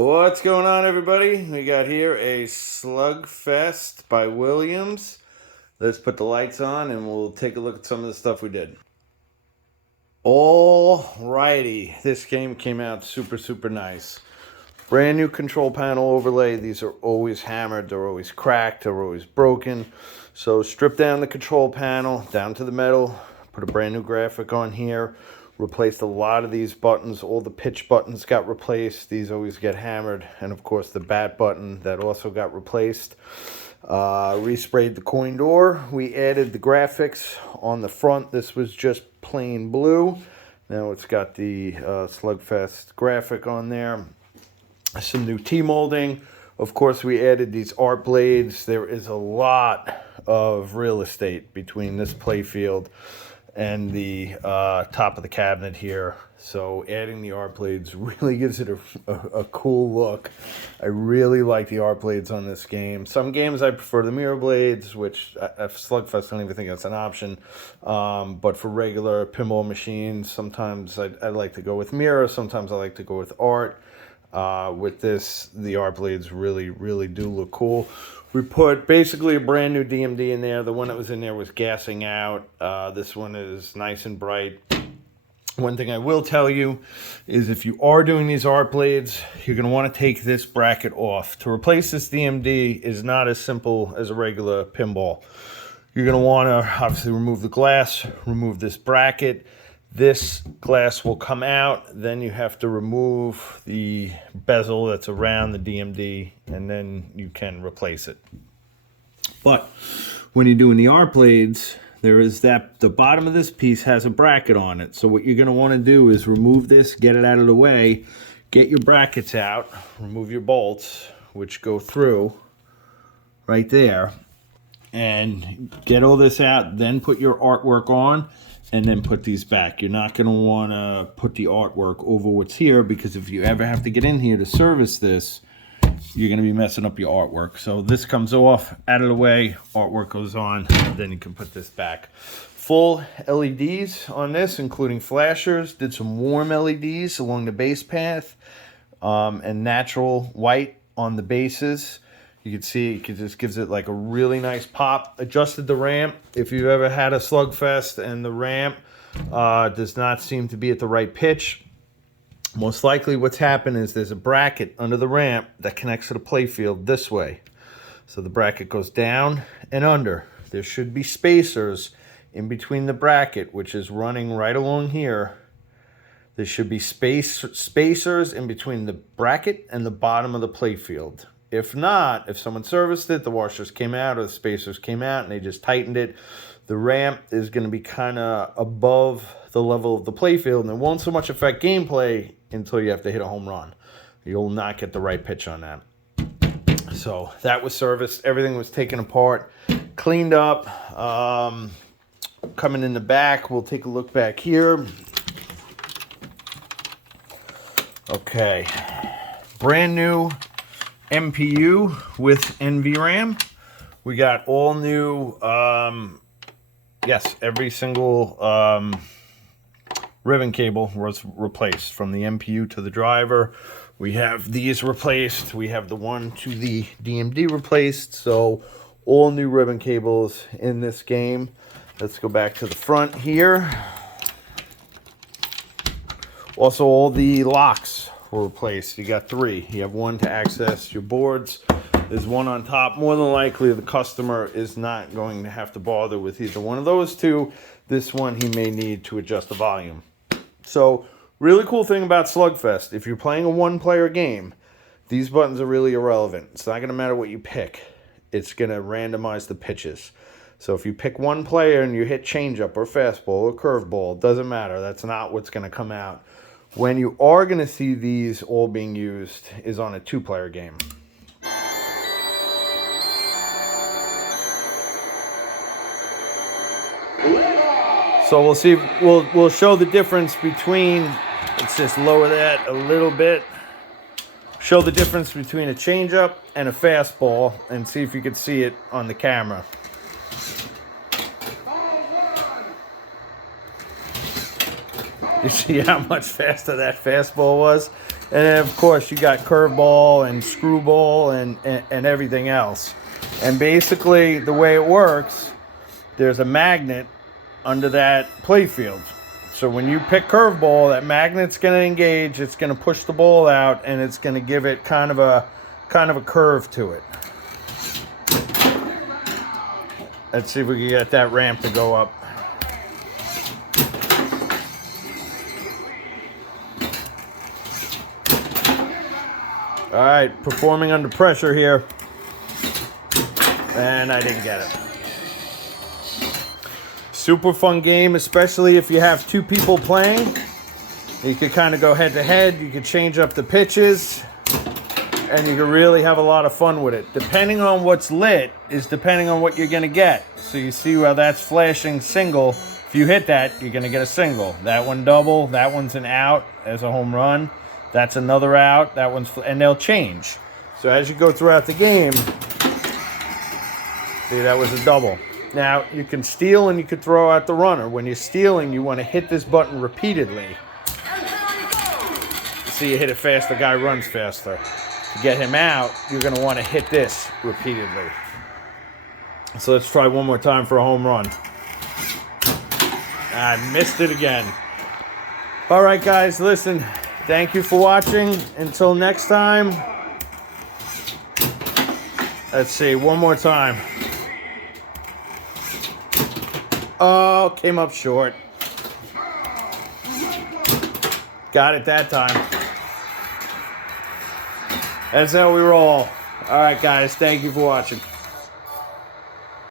What's going on, everybody? We got here a Slugfest by Williams. Let's put the lights on and we'll take a look at some of the stuff we did. Alrighty, this game came out super nice. Brand new control panel overlay. These are always hammered, they're always cracked, they're always broken. So strip down the control panel down to the metal, put a brand new graphic on here. Replaced a lot of these buttons. All the pitch buttons got replaced. These always get hammered. And of course the bat button that also got replaced. Resprayed the coin door. We added the graphics on the front. This was just plain blue. Now it's got the Slugfest graphic on there. Some new T-molding. Of course we added these art blades. There is a lot of real estate between this playfield and the top of the cabinet here. So adding the art blades really gives it a cool look. I really like the art blades on this game. Some games I prefer the mirror blades, which at Slugfest I don't even think that's an option. But for regular pinball machines, sometimes I like to go with mirror, sometimes I like to go with art. With this, the art blades really do look cool. We put basically a brand new DMD in there. The one that was in there was gassing out. This one is nice and bright. One thing I will tell you is if you are doing these art blades, you're going to want to take this bracket off. To replace this DMD is not as simple as a regular pinball. You're going to want to obviously remove the glass, remove this bracket. This glass will come out, then you have to remove the bezel that's around the DMD, and then you can replace it. But when you're doing the art blades, there is that the bottom of this piece has a bracket on it. So what you're going to want to do is remove this, get it out of the way, get your brackets out, remove your bolts, which go through right there, and get all this out, then put your artwork on, and then put these back. You're not going to want to put the artwork over what's here, because if you ever have to get in here to service this, you're going to be messing up your artwork. So this comes off, out of the way, artwork goes on, then you can put this back. Full LEDs on this, including flashers. Did some warm LEDs along the base path, and natural white on the bases. You can see it just gives it like a really nice pop. Adjusted the ramp. If you've ever had a Slugfest and the ramp does not seem to be at the right pitch, most likely what's happened is there's a bracket under the ramp that connects to the playfield this way. So the bracket goes down and under. There should be spacers in between the bracket, which is running right along here. There should be spacers in between the bracket and the bottom of the playfield. If not, if someone serviced it, the washers came out or the spacers came out and they just tightened it, the ramp is going to be kind of above the level of the playfield, and it won't so much affect gameplay until you have to hit a home run. You'll not get the right pitch on that. So that was serviced. Everything was taken apart, cleaned up. Coming in the back, we'll take a look back here. Okay, brand new MPU with nvram. We got all new, yes, every single ribbon cable was replaced from the MPU to the driver. We have these replaced. We have the one to the DMD replaced. So all new ribbon cables in this game. Let's go back to the front here. Also, all the locks were replaced. You got 3. You have one to access your boards. There's one on top. More than likely, the customer is not going to have to bother with either one of those 2. This one he may need to adjust the volume. So, really cool thing about Slugfest, if you're playing a one-player game, these buttons are really irrelevant. It's not going to matter what you pick. It's going to randomize the pitches. So if you pick one player and you hit changeup or fastball or curveball, it doesn't matter. That's not what's going to come out. When you are going to see these all being used is on a 2-player game. So we'll see. We'll show the difference between. Let's just lower that a little bit. Show the difference between a changeup and a fastball, and see if you can see it on the camera. You see how much faster that fastball was? And then, of course, you got curveball and screwball and everything else. And basically, the way it works, there's a magnet under that playfield. So when you pick curveball, that magnet's going to engage. It's going to push the ball out, and it's going to give it kind of a curve to it. Let's see if we can get that ramp to go up. All right, performing under pressure here. And I didn't get it. Super fun game, especially if you have two people playing. You could kind of go head to head. You could change up the pitches. And you can really have a lot of fun with it. Depending on what's lit is depending on what you're going to get. So you see how that's flashing single. If you hit that, you're going to get a single. That one double. That one's an out as a home run. That's another out. That one's... And they'll change. So as you go throughout the game... See, that was a double. Now, you can steal and you can throw out the runner. When you're stealing, you want to hit this button repeatedly. See, you hit it fast, the guy runs faster. To get him out, you're going to want to hit this repeatedly. So let's try one more time for a home run. I missed it again. All right, guys, listen. Thank you for watching. Until next time. Let's see, one more time. Oh, came up short. Got it that time. That's how we roll. All right, guys. Thank you for watching.